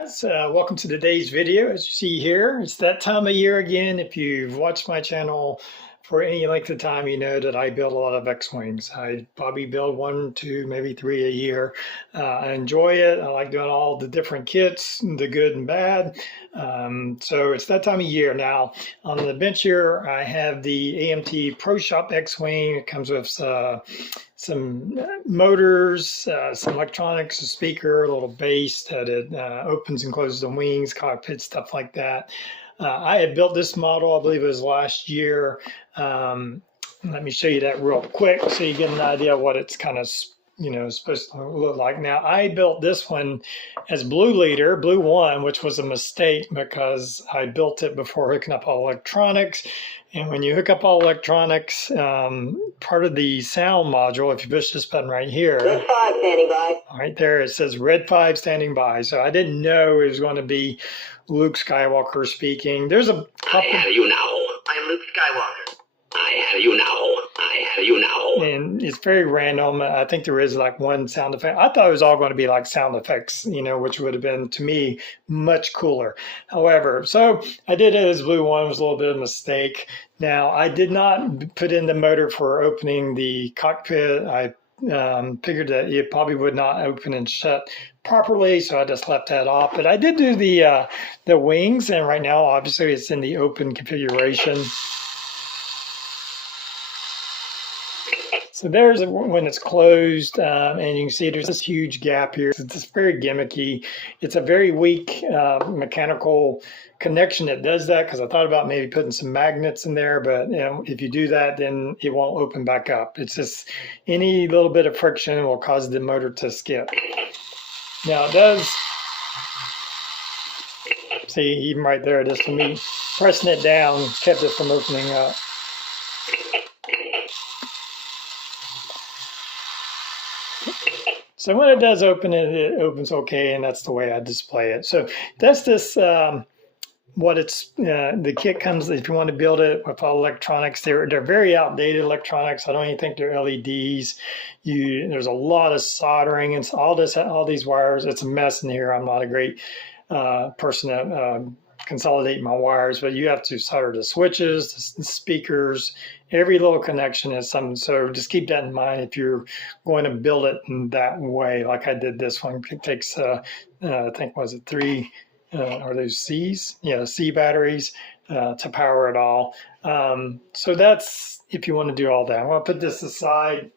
Welcome to today's video. As you see here, it's that time of year again. If you've watched my channel for any length of time, you know that I build a lot of X-Wings. I probably build one, two, maybe three a year. I enjoy it. I like doing all the different kits, the good and bad. So it's that time of year. Now, on the bench here, I have the AMT Pro Shop X-Wing. It comes with some motors, some electronics, a speaker, a little base that it opens and closes the wings, cockpit, stuff like that. I had built this model, I believe it was last year. Let me show you that real quick so you get an idea of what it's kind of supposed to look like. Now, I built this one as Blue Leader, Blue 1, which was a mistake because I built it before hooking up all electronics. And when you hook up all electronics, part of the sound module, if you push this button right here, Red 5 standing by. Right there, it says Red 5 standing by. So I didn't know it was going to be Luke Skywalker speaking. There's a couple. I have you now. I'm Luke Skywalker. I have you now. I have you now. And it's very random. I think there is like one sound effect. I thought it was all going to be like sound effects, which would have been, to me, much cooler. However, so I did it as Blue 1. It was a little bit of a mistake. Now, I did not put in the motor for opening the cockpit. I figured that it probably would not open and shut properly, so I just left that off. But I did do the wings, and right now, obviously, it's in the open configuration. So there's when it's closed, and you can see there's this huge gap here. It's just very gimmicky. It's a very weak mechanical connection that does that, because I thought about maybe putting some magnets in there, but if you do that, then it won't open back up. It's just any little bit of friction will cause the motor to skip. Now it does, see, even right there, just for me pressing it down kept it from opening up. So when it does open, it opens okay, and that's the way I display it. So that's this, what it's, the kit comes, if you want to build it with all electronics, they're very outdated electronics. I don't even think they're LEDs. There's a lot of soldering and all these wires. It's a mess in here. I'm not a great person at consolidate my wires, but you have to solder the switches, the speakers, every little connection is something. So just keep that in mind if you're going to build it in that way, like I did this one. It takes, I think, was it 3, are those C's? Yeah, C batteries to power it all. So that's if you want to do all that. I'm going to put this aside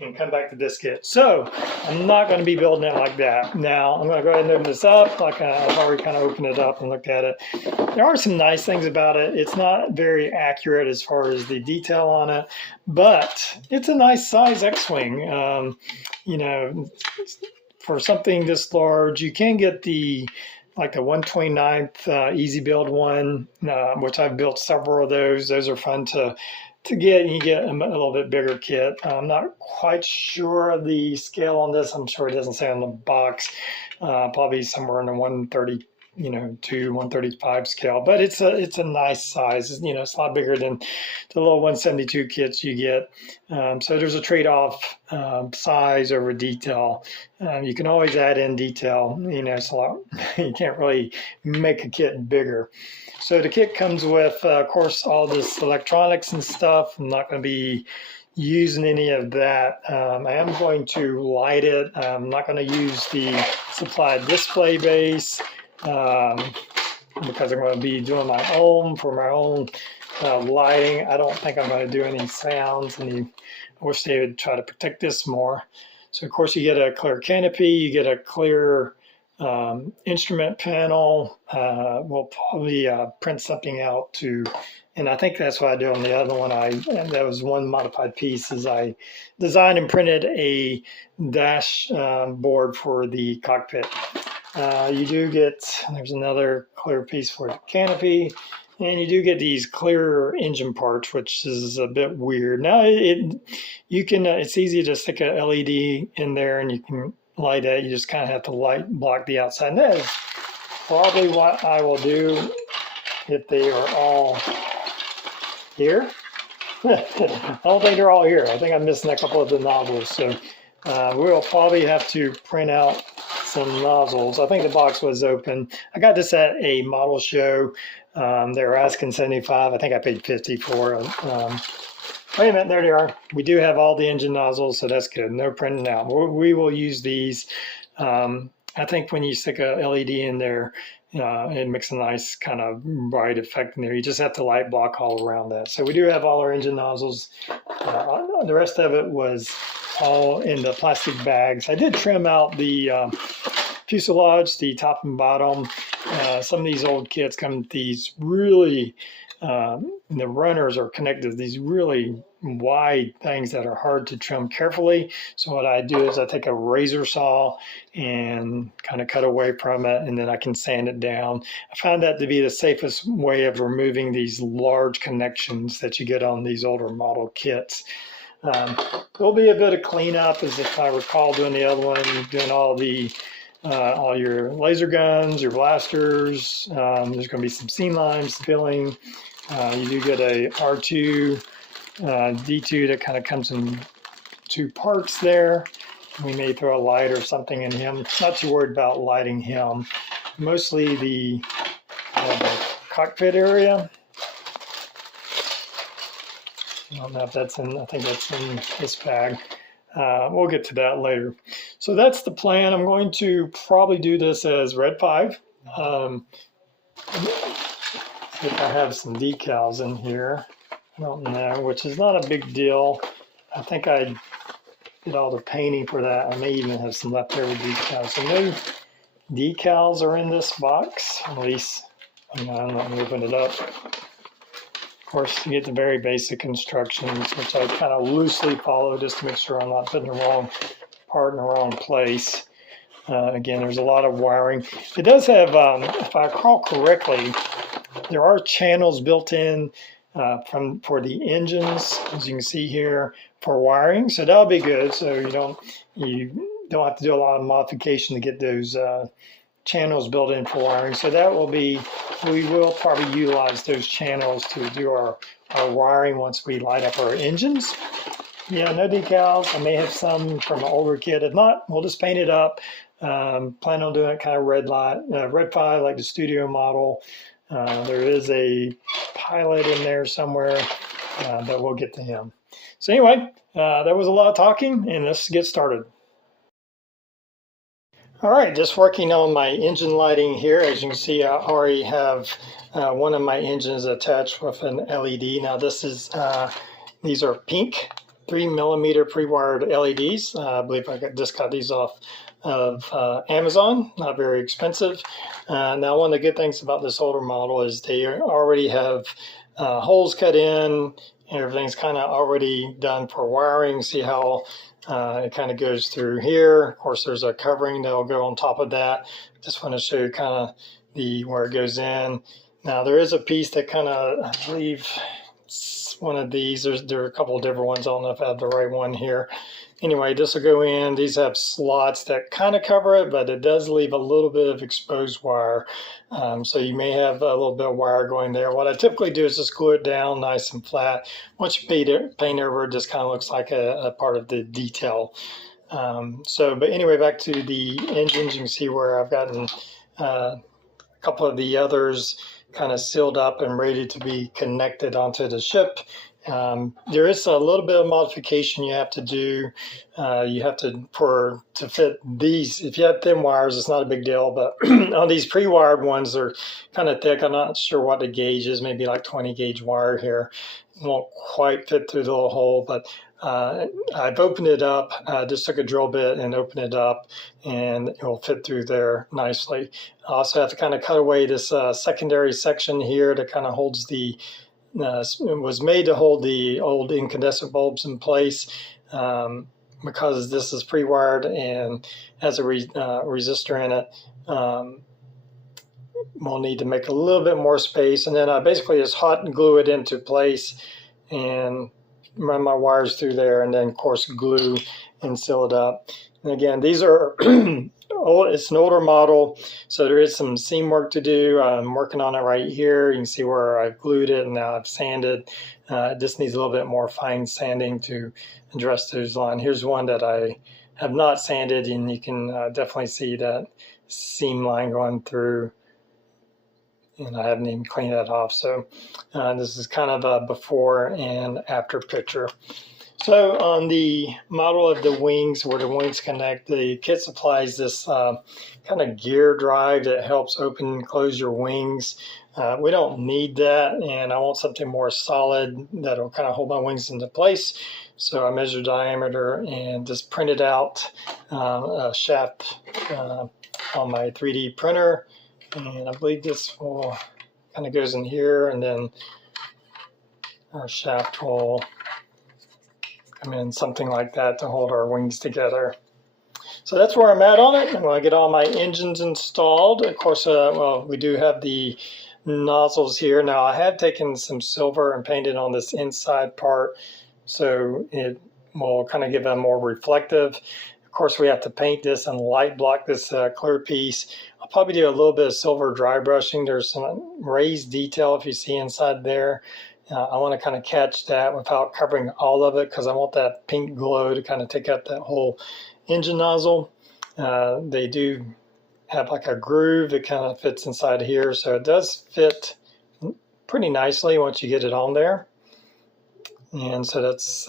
and come back to this kit. So I'm not going to be building it like that. Now I'm going to go ahead and open this up. Like I've already kind of opened it up and looked at it. There are some nice things about it. It's not very accurate as far as the detail on it, but it's a nice size X-Wing. For something this large, you can get the 129th easy build one, which I've built several of those. Those are fun to get. You get a little bit bigger kit. I'm not quite sure of the scale on this. I'm sure it doesn't say on the box. Probably somewhere in the 130, to 135 scale, but it's a nice size. It's a lot bigger than the little 172 kits you get. So there's a trade-off, size over detail. You can always add in detail. It's a lot. You can't really make a kit bigger. So the kit comes with, of course, all this electronics and stuff. I'm not going to be using any of that. I am going to light it. I'm not going to use the supplied display base because I'm going to be doing my own for my own lighting. I don't think I'm going to do any sounds. I wish they would try to protect this more. So, of course, you get a clear canopy. You get a clear instrument panel. We'll probably print something out and I think that's what I do on the other one. That was one modified piece, is I designed and printed a dash board for the cockpit. You do get, there's another clear piece for the canopy, and you do get these clear engine parts, which is a bit weird. Now it's easy to stick a LED in there and you can light it. You just kind of have to block the outside. And that is probably what I will do if they are all here. I don't think they're all here. I think I'm missing a couple of the nozzles. So we'll probably have to print out some nozzles. I think the box was open. I got this at a model show. They were asking 75. I think I paid 50 for it. Wait a minute, there they are. We do have all the engine nozzles, so that's good. No printing out. We will use these. I think when you stick a LED in there, it makes a nice kind of bright effect in there. You just have to light block all around that. So we do have all our engine nozzles. The rest of it was all in the plastic bags. I did trim out the fuselage, the top and bottom. Some of these old kits come with these really, the runners are connected to these really wide things that are hard to trim carefully. So what I do is I take a razor saw and kind of cut away from it, and then I can sand it down. I found that to be the safest way of removing these large connections that you get on these older model kits. There'll be a bit of cleanup, as if I recall doing the other one, doing all your laser guns, your blasters. There's going to be some seam lines filling. You do get a R2, D2 that kind of comes in two parts there. We may throw a light or something in him. Not too worried about lighting him. Mostly the cockpit area. I don't know if that's in, I think that's in this bag. We'll get to that later. So that's the plan. I'm going to probably do this as Red 5. If I have some decals in here. I don't know, which is not a big deal. I think I did all the painting for that. I may even have some leftover decals. So no decals are in this box, at least. I'm not going to open it up. Of course, you get the very basic instructions, which I kind of loosely follow just to make sure I'm not putting the wrong part in the wrong place. Again, there's a lot of wiring. It does have, if I recall correctly, there are channels built in for the engines, as you can see here, for wiring. So that'll be good. So you don't have to do a lot of modification to get those channels built in for wiring. So that will be, we will probably utilize those channels to do our wiring once we light up our engines. Yeah, no decals. I may have some from an older kit. If not, we'll just paint it up. Plan on doing it kind of red 5, like the studio model. There is a pilot in there somewhere, but we'll get to him. So anyway, that was a lot of talking, and let's get started. All right, just working on my engine lighting here. As you can see, I already have one of my engines attached with an LED. Now this is, these are pink 3mm pre-wired LEDs. I believe I just got these off of Amazon, not very expensive. Now one of the good things about this older model is they already have holes cut in, and everything's kind of already done for wiring. See how it kind of goes through here. Of course, there's a covering that'll go on top of that. Just want to show you kind of where it goes in. Now there is a piece that kind of, I believe it's one of these. There are a couple of different ones. I don't know if I have the right one here. Anyway, this will go in. These have slots that kind of cover it, but it does leave a little bit of exposed wire. So you may have a little bit of wire going there. What I typically do is just glue it down nice and flat. Once you paint over, it just kind of looks like a part of the detail. But anyway, back to the engines. You can see where I've gotten a couple of the others kind of sealed up and ready to be connected onto the ship. There is a little bit of modification you have to do. You have to fit these. If you have thin wires, it's not a big deal, but on these pre-wired ones, they're kind of thick. I'm not sure what the gauge is, maybe like 20 gauge wire here. It won't quite fit through the little hole, but I've opened it up. Just took a drill bit and opened it up, and it will fit through there nicely. I also have to kind of cut away this secondary section here that kind of holds the it was made to hold the old incandescent bulbs in place, because this is pre-wired and has a resistor in it. We'll need to make a little bit more space, and then I basically just hot glue it into place and run my wires through there, and then of course glue and seal it up. And again, these are it's an older model, so there is some seam work to do. I'm working on it right here. You can see where I've glued it and now I've sanded. It just needs a little bit more fine sanding to address those lines. Here's one that I have not sanded, and you can definitely see that seam line going through, and I haven't even cleaned that off. So this is kind of a before and after picture. So on the model of the wings, where the wings connect, the kit supplies this kind of gear drive that helps open and close your wings. We don't need that, and I want something more solid that'll kind of hold my wings into place. So I measured diameter and just printed out a shaft on my 3D printer, and I believe this will kind of goes in here, and then our shaft will come in something like that to hold our wings together. So that's where I'm at on it. I'm going to get all my engines installed. Of course, well, we do have the nozzles here. Now, I have taken some silver and painted on this inside part, so it will kind of give a more reflective. Of course, we have to paint this and light block this clear piece. I'll probably do a little bit of silver dry brushing. There's some raised detail if you see inside there. I want to kind of catch that without covering all of it, because I want that pink glow to kind of take up that whole engine nozzle. They do have like a groove that kind of fits inside here, so it does fit pretty nicely once you get it on there. And so that's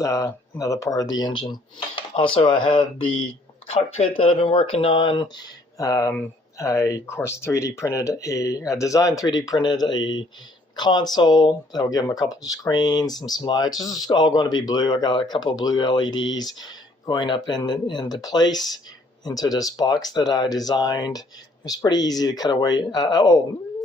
another part of the engine. Also, I have the cockpit that I've been working on. I, of course, designed 3D printed a console that will give them a couple of screens and some lights. This is all going to be blue. I got a couple of blue LEDs going up into place into this box that I designed. It's pretty easy to cut away.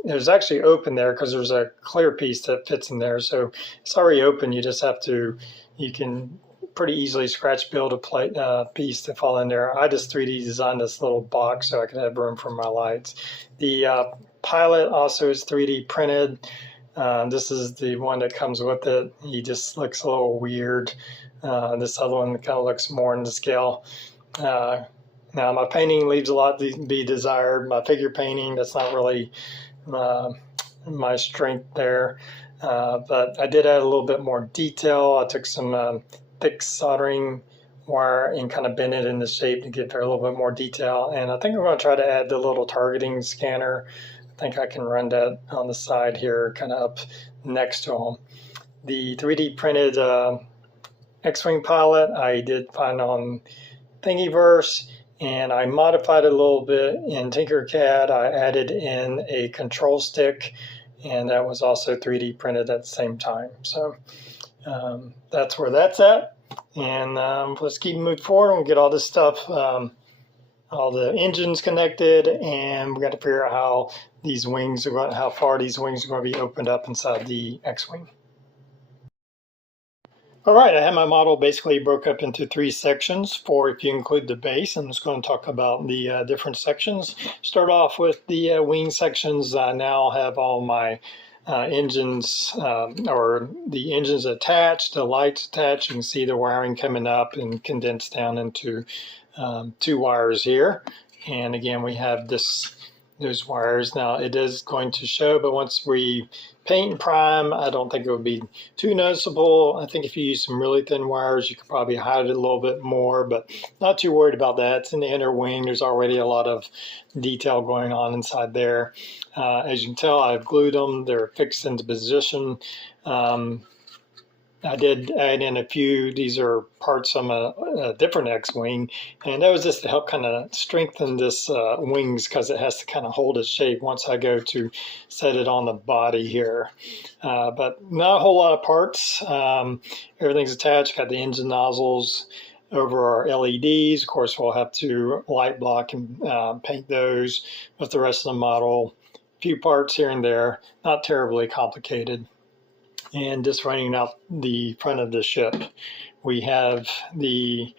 There's actually open there because there's a clear piece that fits in there. So it's already open. You just have to, you can pretty easily scratch build a piece to fall in there. I just 3D designed this little box so I could have room for my lights. The pilot also is 3D printed. This is the one that comes with it. He just looks a little weird. This other one kind of looks more in the scale. Now my painting leaves a lot to be desired. My figure painting, that's not really my strength there. But I did add a little bit more detail. I took some thick soldering wire and kind of bent it into shape to give there a little bit more detail. And I think I'm going to try to add the little targeting scanner. I think I can run that on the side here, kind of up next to them. The 3D printed X-Wing pilot I did find on Thingiverse, and I modified it a little bit in Tinkercad. I added in a control stick, and that was also 3D printed at the same time. So that's where that's at. And let's keep moving forward and we'll get all this stuff, all the engines connected, and we got to figure out how these wings are going, how far these wings are going to be opened up inside the X-Wing. All right, I have my model basically broke up into 3 sections, 4 if you include the base. I'm just going to talk about the different sections. Start off with the wing sections. I now have all my engines, or the engines attached, the lights attached. You can see the wiring coming up and condensed down into 2 wires here. And again, we have those wires. Now it is going to show, but once we paint and prime, I don't think it would be too noticeable. I think if you use some really thin wires, you could probably hide it a little bit more, but not too worried about that. It's in the inner wing. There's already a lot of detail going on inside there. As you can tell, I've glued them. They're fixed into position. I did add in a few. These are parts from a different X-Wing, and that was just to help kind of strengthen this wings, because it has to kind of hold its shape once I go to set it on the body here. But not a whole lot of parts. Everything's attached. Got the engine nozzles over our LEDs. Of course, we'll have to light block and paint those with the rest of the model. A few parts here and there, not terribly complicated. And just running out the front of the ship, we have the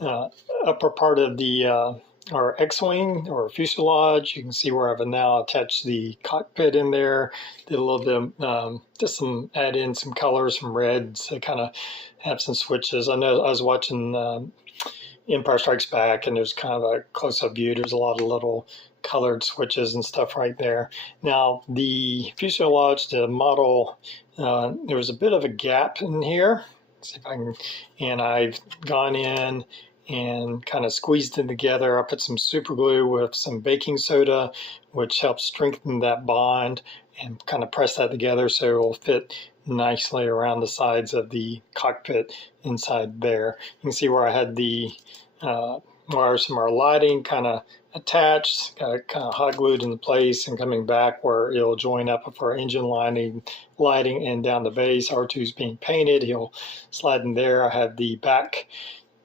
upper part of the our X-Wing or fuselage. You can see where I've now attached the cockpit in there. Did a little bit, just add in some colors, some reds to kind of have some switches. I know I was watching Empire Strikes Back, and there's kind of a close-up view. There's a lot of little colored switches and stuff right there. Now the fuselage, the model, there was a bit of a gap in here. Let's see if I can, and I've gone in and kind of squeezed it together. I put some super glue with some baking soda, which helps strengthen that bond, and kind of press that together so it will fit nicely around the sides of the cockpit inside there. You can see where I had the wires from our lighting kind of attached, got it kind of hot glued into place, and coming back where it'll join up with our engine lighting and down the base. R2 is being painted. He'll slide in there. I have the back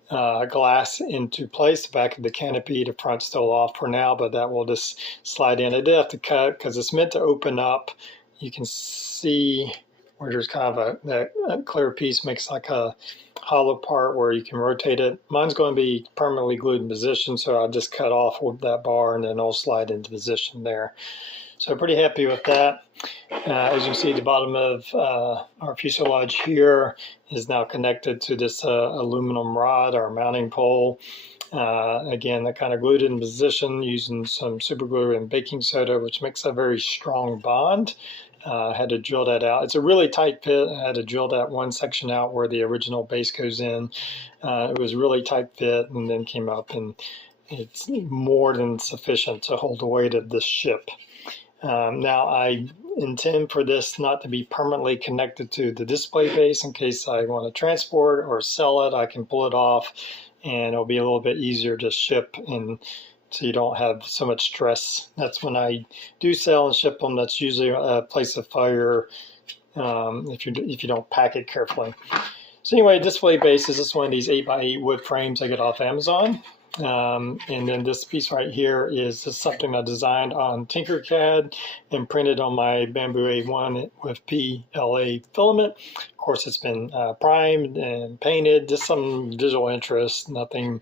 glass into place, the back of the canopy. The front's still off for now, but that will just slide in. I did have to cut because it's meant to open up. You can see where there's kind of that clear piece makes like a hollow part where you can rotate it. Mine's going to be permanently glued in position, so I'll just cut off with that bar and then it'll slide into position there. So pretty happy with that. As you can see, the bottom of our fuselage here is now connected to this aluminum rod, our mounting pole. Again, that kind of glued in position using some super glue and baking soda, which makes a very strong bond. I had to drill that out. It's a really tight fit. I had to drill that one section out where the original base goes in. It was really tight fit, and then came up, and it's more than sufficient to hold the weight of this ship. Now I intend for this not to be permanently connected to the display base. In case I want to transport or sell it, I can pull it off and it'll be a little bit easier to ship, and so you don't have so much stress. That's when I do sell and ship them. That's usually a place of fire if you don't pack it carefully. So anyway, display base is just one of these 8x8 wood frames I get off Amazon. And then this piece right here is just something I designed on Tinkercad and printed on my Bamboo A1 with PLA filament. Of course, it's been primed and painted, just some visual interest, nothing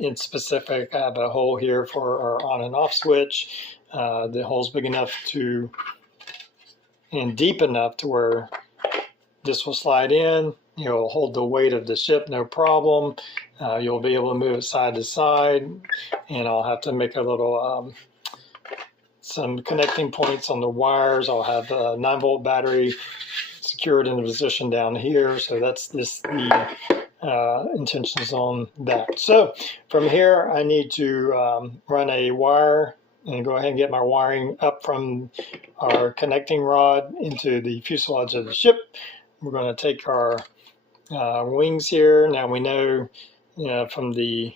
in specific. I have a hole here for our on and off switch. The hole's big enough to and deep enough to where this will slide in. You'll hold the weight of the ship, no problem. You'll be able to move it side to side, and I'll have to make a little some connecting points on the wires. I'll have a 9-volt battery secured in the position down here. So that's the intentions on that. So from here, I need to run a wire and go ahead and get my wiring up from our connecting rod into the fuselage of the ship. We're going to take our wings here. Now we know from the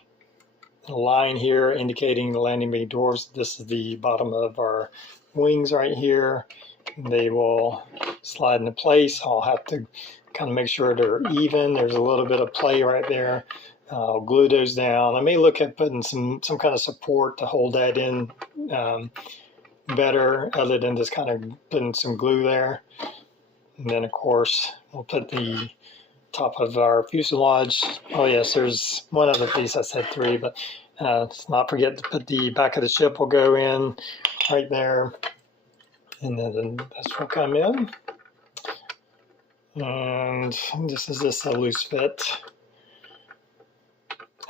line here indicating the landing bay doors, this is the bottom of our wings right here. They will slide into place. I'll have to kind of make sure they're even. There's a little bit of play right there. I'll glue those down. I may look at putting some kind of support to hold that in better, other than just kind of putting some glue there. And then of course we'll put the top of our fuselage. Oh yes, there's one other piece. I said 3, but let's not forget to put the back of the ship will go in right there, and then this will come in. And this is just a loose fit.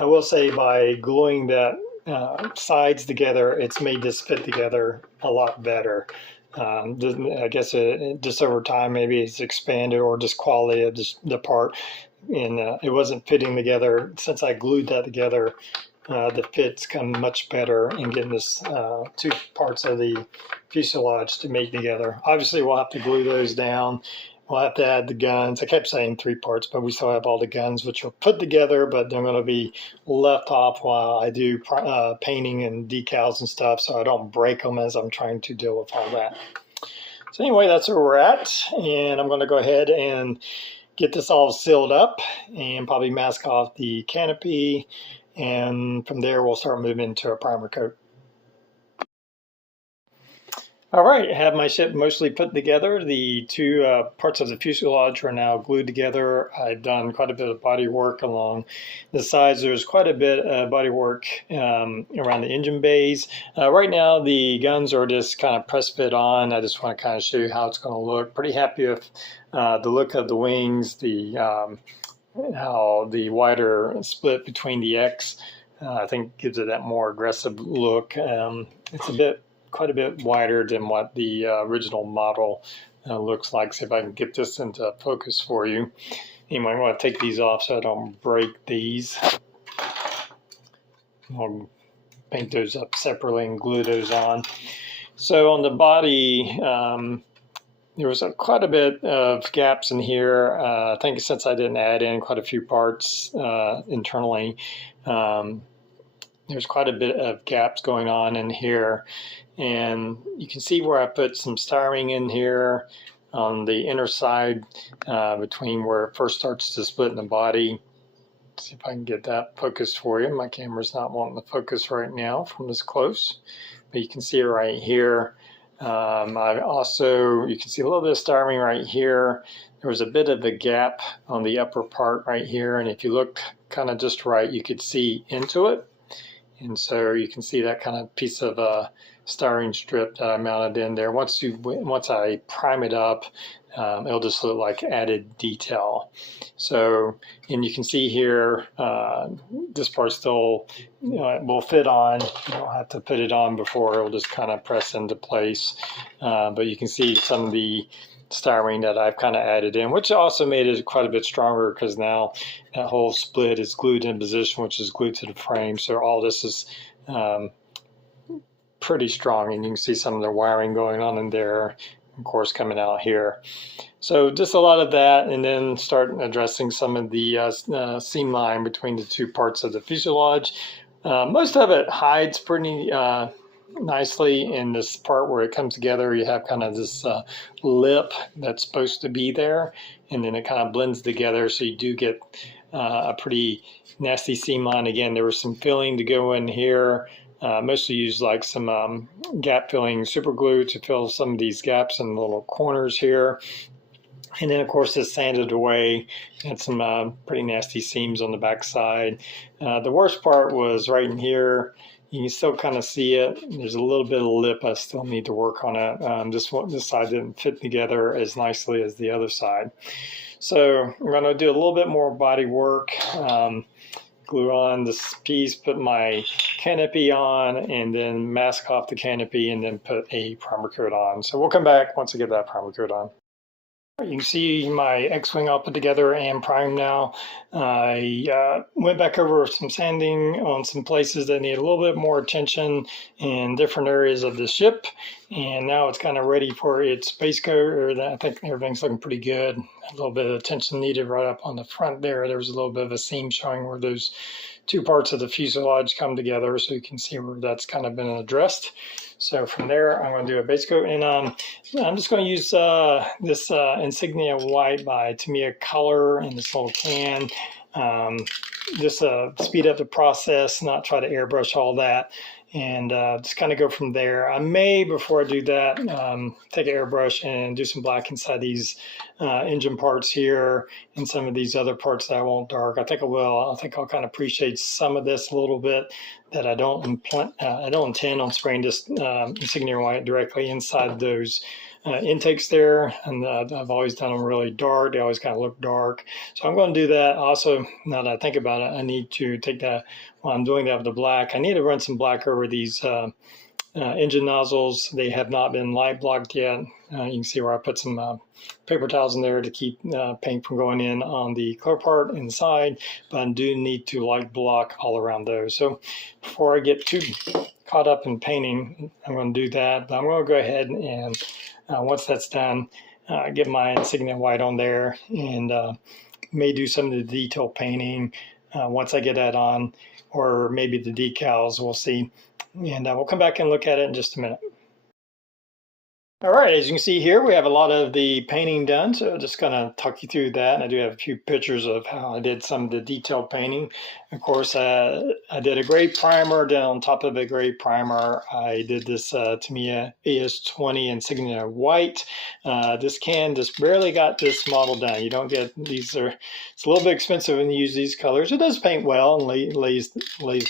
I will say by gluing that sides together, it's made this fit together a lot better. I guess just over time, maybe it's expanded, or just quality of the part. And it wasn't fitting together. Since I glued that together, the fits come much better in getting this 2 parts of the fuselage to mate together. Obviously, we'll have to glue those down. We'll have to add the guns. I kept saying 3 parts, but we still have all the guns, which are put together, but they're going to be left off while I do painting and decals and stuff, so I don't break them as I'm trying to deal with all that. So anyway, that's where we're at, and I'm going to go ahead and get this all sealed up and probably mask off the canopy, and from there we'll start moving to a primer coat. All right, I have my ship mostly put together. The 2 parts of the fuselage are now glued together. I've done quite a bit of body work along the sides. There's quite a bit of body work around the engine bays. Right now, the guns are just kind of press fit on. I just want to kind of show you how it's going to look. Pretty happy with the look of the wings, how the wider split between the X, I think gives it that more aggressive look. It's quite a bit wider than what the original model looks like. See if I can get this into focus for you. Anyway, I'm going to take these off so I don't break these. I'll paint those up separately and glue those on. So on the body, there was quite a bit of gaps in here. I think since I didn't add in quite a few parts internally, there's quite a bit of gaps going on in here. And you can see where I put some styrene in here on the inner side between where it first starts to split in the body. Let's see if I can get that focused for you. My camera's not wanting to focus right now from this close, but you can see it right here. I also, you can see a little bit of styrene right here. There was a bit of a gap on the upper part right here, and if you look kind of just right, you could see into it. And so you can see that kind of piece of styrene strip that I mounted in there. Once I prime it up, it'll just look like added detail. So, and you can see here, this part still, it will fit on. You don't have to put it on before, it'll just kind of press into place. But you can see some of the styrene that I've kind of added in, which also made it quite a bit stronger because now that whole split is glued in position, which is glued to the frame. So all this is pretty strong, and you can see some of the wiring going on in there, of course, coming out here. So just a lot of that, and then start addressing some of the seam line between the two parts of the fuselage. Most of it hides pretty nicely. In this part where it comes together, you have kind of this lip that's supposed to be there, and then it kind of blends together, so you do get a pretty nasty seam line. Again, there was some filling to go in here. Mostly used like some gap filling super glue to fill some of these gaps in the little corners here. And then, of course, this sanded away, and some pretty nasty seams on the back side. The worst part was right in here. You can still kind of see it. There's a little bit of lip I still need to work on it. This side didn't fit together as nicely as the other side. So I'm going to do a little bit more body work. Glue on this piece, put my canopy on, and then mask off the canopy, and then put a primer coat on. So we'll come back once I get that primer coat on. You can see my X-Wing all put together and primed now. I went back over some sanding on some places that need a little bit more attention in different areas of the ship. And now it's kind of ready for its base coat. I think everything's looking pretty good. A little bit of attention needed right up on the front there. There was a little bit of a seam showing where those two parts of the fuselage come together, so you can see where that's kind of been addressed. So from there, I'm going to do a base coat, and I'm just going to use this Insignia White by Tamiya Color in this little can. Just speed up the process, not try to airbrush all that, and just kind of go from there. I may, before I do that, take an airbrush and do some black inside these engine parts here and some of these other parts that I won't dark. I think I will. I think I'll kind of appreciate some of this a little bit that I don't intend on spraying this Insignia White directly inside those intakes there, and I've always done them really dark. They always kind of look dark, so I'm going to do that. Also, now that I think about it, I need to take that, while I'm doing that with the black, I need to run some black over these engine nozzles. They have not been light blocked yet. You can see where I put some paper towels in there to keep paint from going in on the clear part inside, but I do need to light block all around those. So before I get too caught up in painting, I'm going to do that, but I'm going to go ahead and once that's done, get my Insignia White on there, and may do some of the detail painting once I get that on, or maybe the decals, we'll see. And we'll come back and look at it in just a minute. All right, as you can see here, we have a lot of the painting done, so I'm just going to talk you through that. And I do have a few pictures of how I did some of the detailed painting. Of course, I did a gray primer. Then on top of a gray primer, I did this Tamiya AS20 Insignia White. This can just barely got this model done. You don't get these it's a little bit expensive when you use these colors. It does paint well and lays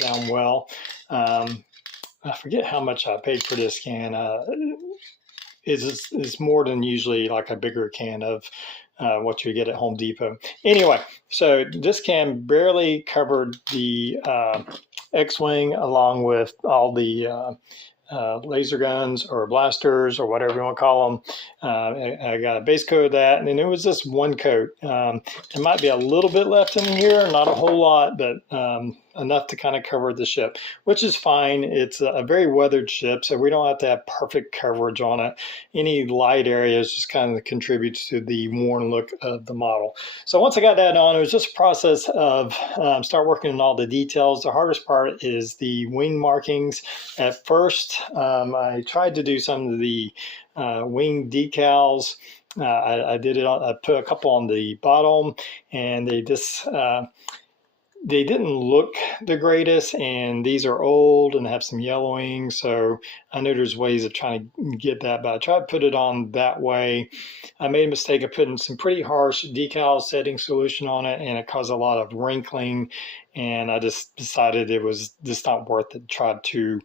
down well. I forget how much I paid for this can. Is more than usually like a bigger can of what you get at Home Depot. Anyway, so this can barely covered the X-Wing along with all the laser guns or blasters or whatever you want to call them. I got a base coat of that, and then it was just one coat. There might be a little bit left in here, not a whole lot, but enough to kind of cover the ship, which is fine. It's a very weathered ship, so we don't have to have perfect coverage on it. Any light areas just kind of contributes to the worn look of the model. So once I got that on, it was just a process of start working on all the details. The hardest part is the wing markings. At first, I tried to do some of the wing decals. I did it. I put a couple on the bottom, and they just they didn't look the greatest, and these are old and have some yellowing, so I know there's ways of trying to get that, but I tried to put it on that way. I made a mistake of putting some pretty harsh decal setting solution on it, and it caused a lot of wrinkling, and I just decided it was just not worth it to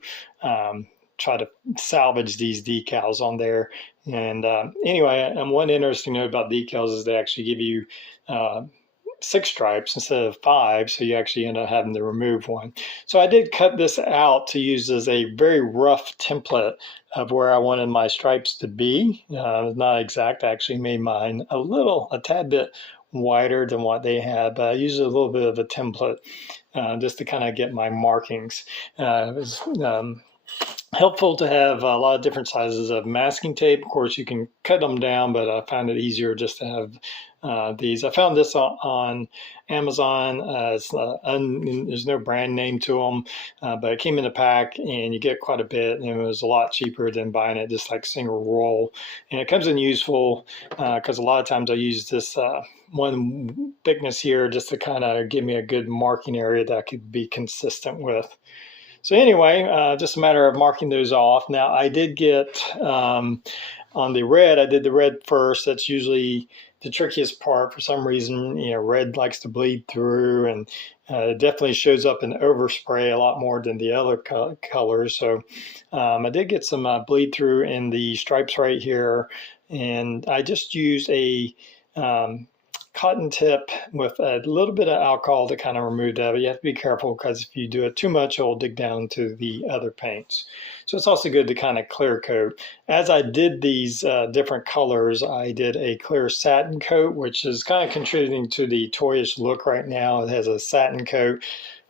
try to salvage these decals on there. And anyway, and one interesting note about decals is they actually give you 6 stripes instead of 5, so you actually end up having to remove one. So I did cut this out to use as a very rough template of where I wanted my stripes to be. Not exact. I actually made mine a tad bit wider than what they had, but I used a little bit of a template just to kind of get my markings. It was helpful to have a lot of different sizes of masking tape. Of course, you can cut them down, but I found it easier just to have these. I found this on Amazon. There's no brand name to them, but it came in a pack, and you get quite a bit, and it was a lot cheaper than buying it just like single roll. And it comes in useful because a lot of times I use this one thickness here just to kind of give me a good marking area that I could be consistent with. So anyway, just a matter of marking those off. Now I did get on the red, I did the red first. That's usually the trickiest part. For some reason, red likes to bleed through, and it definitely shows up in overspray a lot more than the other colors. So I did get some bleed through in the stripes right here, and I just used a cotton tip with a little bit of alcohol to kind of remove that, but you have to be careful because if you do it too much, it'll dig down to the other paints. So it's also good to kind of clear coat. As I did these different colors, I did a clear satin coat, which is kind of contributing to the toyish look right now. It has a satin coat.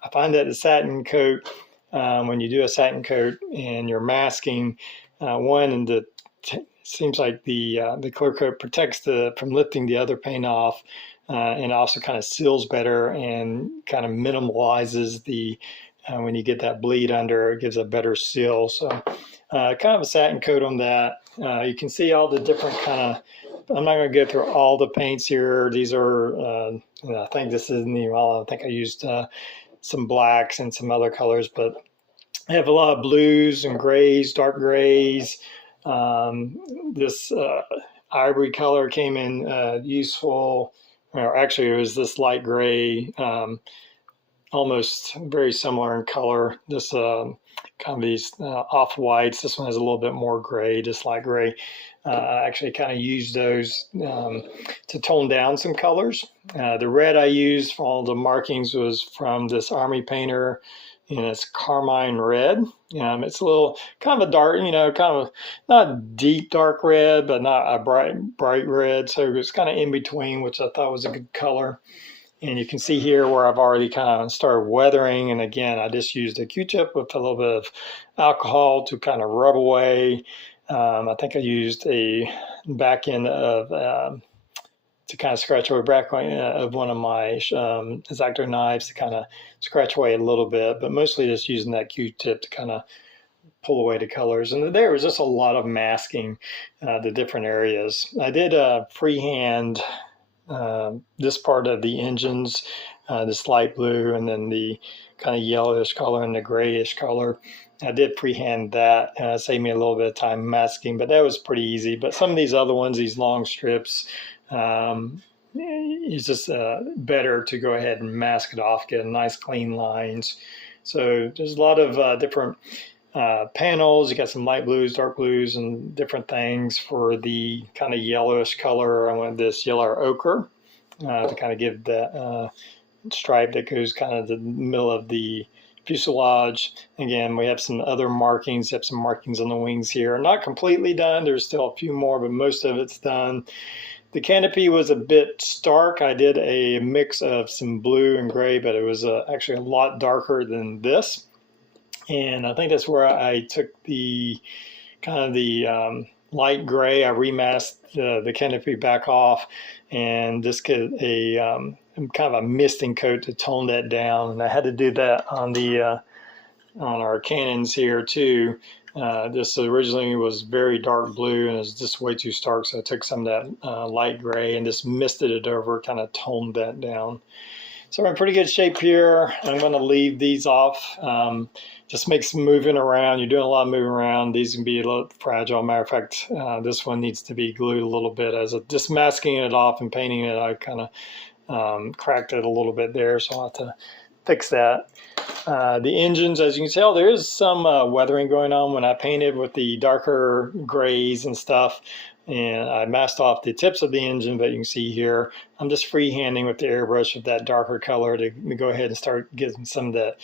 I find that the satin coat, when you do a satin coat and you're masking, seems like the clear coat protects from lifting the other paint off, and also kind of seals better and kind of minimalizes the when you get that bleed under, it gives a better seal. So kind of a satin coat on that. You can see all the different kind of, I'm not going to go through all the paints here. These are, I think this isn't even all. I think I used some blacks and some other colors, but I have a lot of blues and grays, dark grays. This ivory color came in useful, or actually it was this light gray, almost very similar in color. This kind of these off-whites. This one has a little bit more gray, just light gray. I actually kind of used those to tone down some colors. The red I used for all the markings was from this Army painter, and it's carmine red. It's a little kind of a dark, kind of not deep dark red, but not a bright red. So it's kind of in between, which I thought was a good color. And you can see here where I've already kind of started weathering. And again, I just used a Q-tip with a little bit of alcohol to kind of rub away. I think I used a back end of to kind of scratch away back of one of my X-Acto knives to kind of scratch away a little bit, but mostly just using that Q-tip to kind of pull away the colors. And there was just a lot of masking the different areas. I did freehand this part of the engines, this light blue, and then the kind of yellowish color and the grayish color. I did freehand that. Saved me a little bit of time masking, but that was pretty easy. But some of these other ones, these long strips, it's just better to go ahead and mask it off, get nice clean lines. So there's a lot of different panels. You got some light blues, dark blues, and different things. For the kind of yellowish color, I went this yellow ochre to kind of give that stripe that goes kind of the middle of the fuselage. Again, we have some other markings. You have some markings on the wings here. Not completely done. There's still a few more, but most of it's done. The canopy was a bit stark. I did a mix of some blue and gray, but it was actually a lot darker than this. And I think that's where I took the kind of the light gray. I remasked the canopy back off and just get a kind of a misting coat to tone that down. And I had to do that on the on our cannons here too. This originally was very dark blue and it's just way too stark, so I took some of that light gray and just misted it over, kind of toned that down. So we're in pretty good shape here. I'm going to leave these off. Just make some moving around. You're doing a lot of moving around. These can be a little fragile. Matter of fact, this one needs to be glued a little bit. Just masking it off and painting it, I kind of cracked it a little bit there, so I'll have to fix that. The engines, as you can tell, there is some weathering going on when I painted with the darker grays and stuff. And I masked off the tips of the engine, but you can see here, I'm just freehanding with the airbrush with that darker color to go ahead and start getting some of that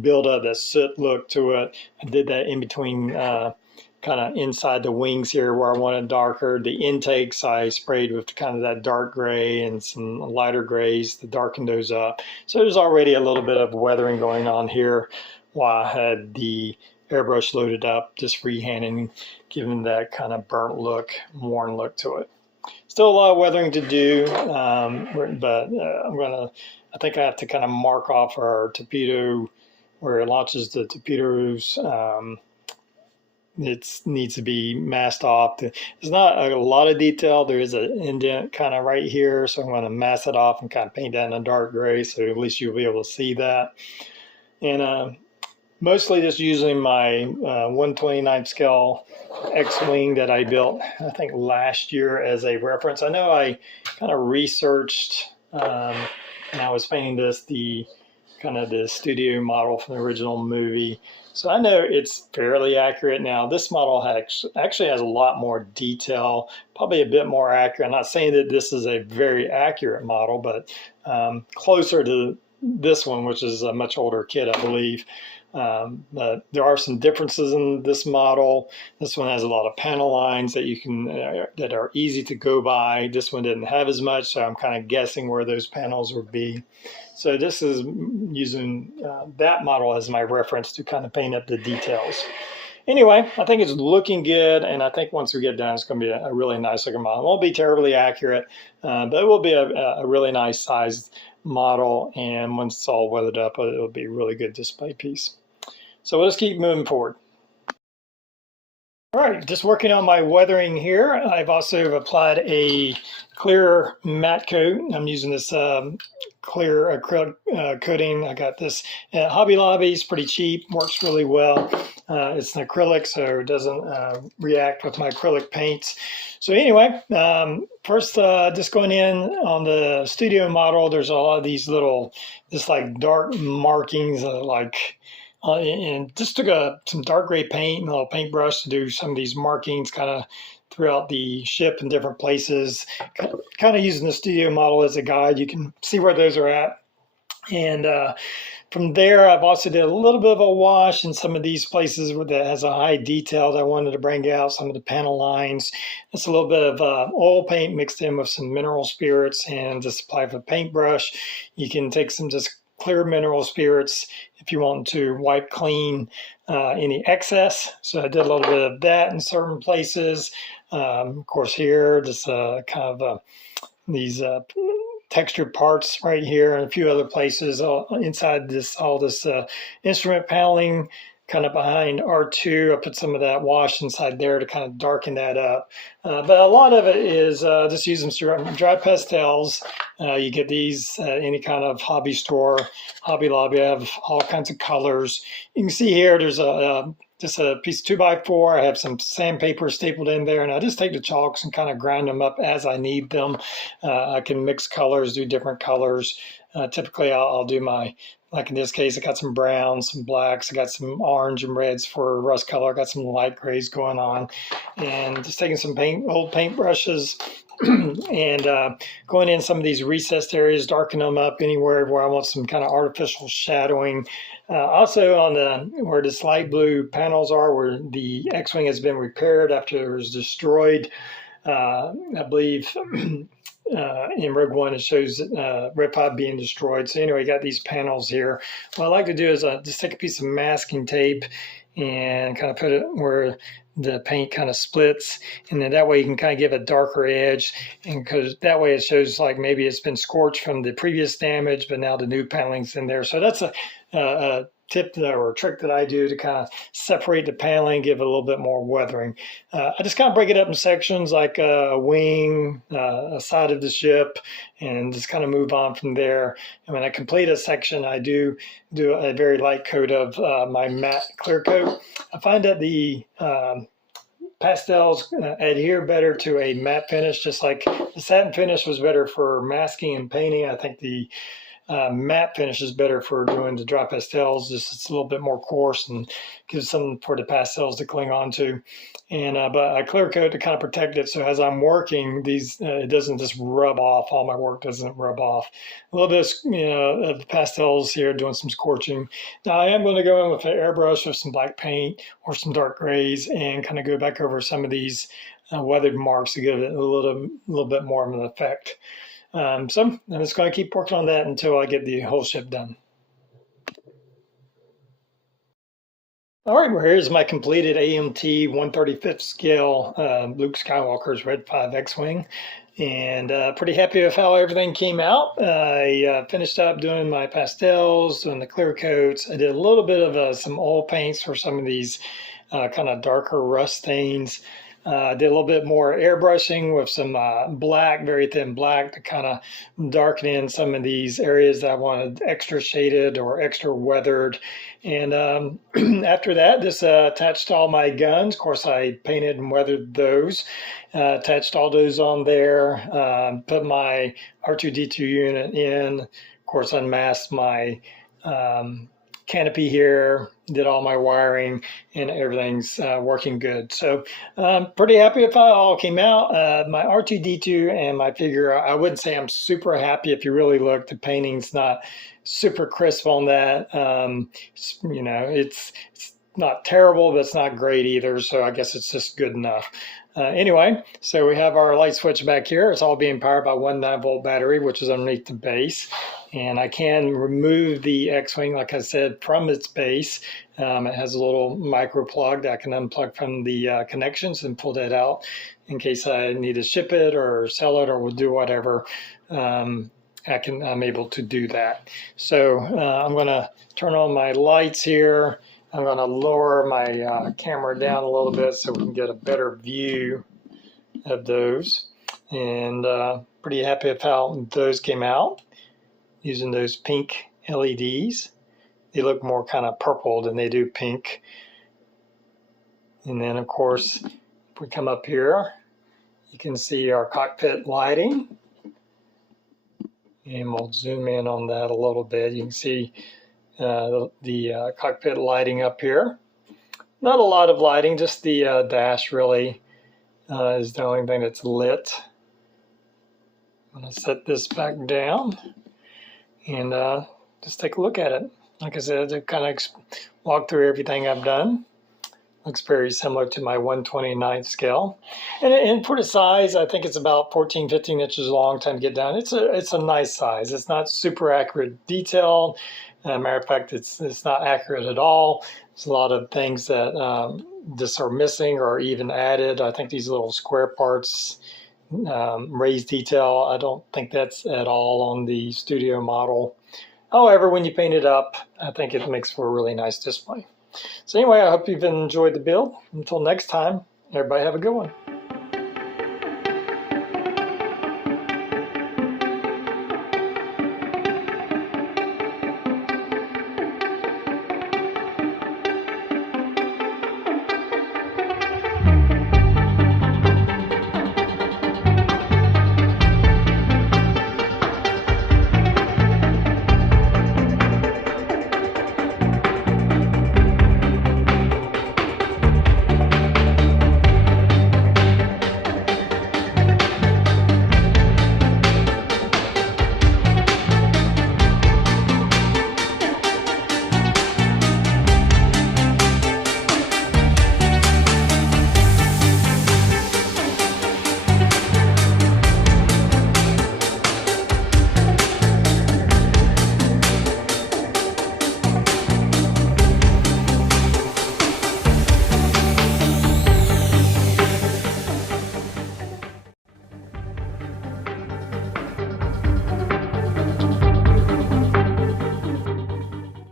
build-up, that soot look to it. I did that in between, kind of inside the wings here where I wanted darker. The intakes I sprayed with kind of that dark gray and some lighter grays to darken those up. So there's already a little bit of weathering going on here while I had the airbrush loaded up, just freehanding, giving that kind of burnt look, worn look to it. Still a lot of weathering to do, but I think I have to kind of mark off our torpedo where it launches the torpedoes. It needs to be masked off. There's not a lot of detail. There is an indent kind of right here, so I'm going to mask it off and kind of paint that in a dark gray, so at least you'll be able to see that. And mostly just using my 1/29 scale X-Wing that I built, I think, last year as a reference. I know I kind of researched, and I was painting this, the studio model from the original movie. So I know it's fairly accurate now. This model actually has a lot more detail, probably a bit more accurate. I'm not saying that this is a very accurate model, but closer to this one, which is a much older kit, I believe. But there are some differences in this model. This one has a lot of panel lines that you can that are easy to go by. This one didn't have as much, so I'm kind of guessing where those panels would be. So this is using that model as my reference to kind of paint up the details. Anyway, I think it's looking good, and I think once we get done, it's going to be a really nice looking model. It won't be terribly accurate, but it will be a really nice sized model, and once it's all weathered up, it'll be a really good display piece. So we'll just keep moving forward. All right, just working on my weathering here. I've also applied a clear matte coat. I'm using this clear acrylic coating. I got this at Hobby Lobby. It's pretty cheap, works really well. It's an acrylic, so it doesn't react with my acrylic paints. So anyway, first just going in on the studio model, there's a lot of these little, just like dark markings, and just took some dark gray paint and a little paintbrush to do some of these markings kind of throughout the ship in different places, kind of using the studio model as a guide. You can see where those are at. And from there, I've also did a little bit of a wash in some of these places that has a high detail that I wanted to bring out, some of the panel lines. It's a little bit of oil paint mixed in with some mineral spirits and just apply with a paintbrush. You can take some just clear mineral spirits if you want to wipe clean any excess. So I did a little bit of that in certain places. Of course here, just kind of these textured parts right here and a few other places inside all this instrument paneling kind of behind R2. I put some of that wash inside there to kind of darken that up. But a lot of it is just using dry pastels. You get these at any kind of hobby store, Hobby Lobby. I have all kinds of colors. You can see here there's just a piece of 2x4. I have some sandpaper stapled in there, and I just take the chalks and kind of grind them up as I need them. I can mix colors, do different colors. Typically, I'll do like in this case, I got some browns, some blacks, I got some orange and reds for rust color, I got some light grays going on, and just taking some old paint brushes, and going in some of these recessed areas, darken them up anywhere where I want some kind of artificial shadowing. Also on where the light blue panels are, where the X-Wing has been repaired after it was destroyed. I believe in Rogue One it shows Red 5 being destroyed. So anyway, you got these panels here. What I like to do is just take a piece of masking tape and kind of put it where the paint kind of splits, and then that way you can kind of give a darker edge, and because that way it shows like maybe it's been scorched from the previous damage, but now the new paneling's in there. So that's a tip or a trick that I do to kind of separate the paneling, give it a little bit more weathering. I just kind of break it up in sections, like a wing, a side of the ship, and just kind of move on from there. And when I complete a section, I do a very light coat of my matte clear coat. I find that the pastels adhere better to a matte finish, just like the satin finish was better for masking and painting. I think the matte finish is better for doing the dry pastels. Just it's a little bit more coarse and gives something for the pastels to cling on to. And but I clear coat to kind of protect it, so as I'm working, these it doesn't just rub off. All my work doesn't rub off. A little bit, of the pastels here, doing some scorching. Now I am going to go in with an airbrush with some black paint or some dark grays and kind of go back over some of these weathered marks to give it a little bit more of an effect. So I'm just going to keep working on that until I get the whole ship done. All right, well, here's my completed AMT 135th scale Luke Skywalker's Red 5 X-Wing. And pretty happy with how everything came out. I finished up doing my pastels, doing the clear coats. I did a little bit of some oil paints for some of these kind of darker rust stains. Did a little bit more airbrushing with some black, very thin black, to kind of darken in some of these areas that I wanted extra shaded or extra weathered. And after that, just attached all my guns. Of course, I painted and weathered those. Attached all those on there. Put my R2-D2 unit in. Of course, unmasked my canopy here, did all my wiring, and everything's working good. So pretty happy with how it all came out. My R2-D2 and my figure, I wouldn't say I'm super happy. If you really look, the painting's not super crisp on that. It's not terrible, but it's not great either. So I guess it's just good enough. Anyway, so we have our light switch back here. It's all being powered by one 9-volt battery, which is underneath the base. And I can remove the X-Wing, like I said, from its base. It has a little micro plug that I can unplug from the connections and pull that out in case I need to ship it or sell it or will do whatever. I'm able to do that. So I'm going to turn on my lights here. I'm going to lower my camera down a little bit so we can get a better view of those. And pretty happy with how those came out using those pink LEDs. They look more kind of purple than they do pink. And then, of course, if we come up here, you can see our cockpit lighting. And we'll zoom in on that a little bit. You can see the cockpit lighting up here. Not a lot of lighting, just the dash really is the only thing that's lit. I'm going to set this back down and just take a look at it. Like I said, to kind of walk through everything I've done. Looks very similar to my 1/29th scale. And for the size, I think it's about 14, 15 inches long. Time to get down. It's a nice size. It's not super accurate detail. Matter of fact, it's not accurate at all. There's a lot of things that just are missing or even added. I think these little square parts, raised detail, I don't think that's at all on the studio model. However, when you paint it up, I think it makes for a really nice display. So anyway, I hope you've enjoyed the build. Until next time, everybody have a good one.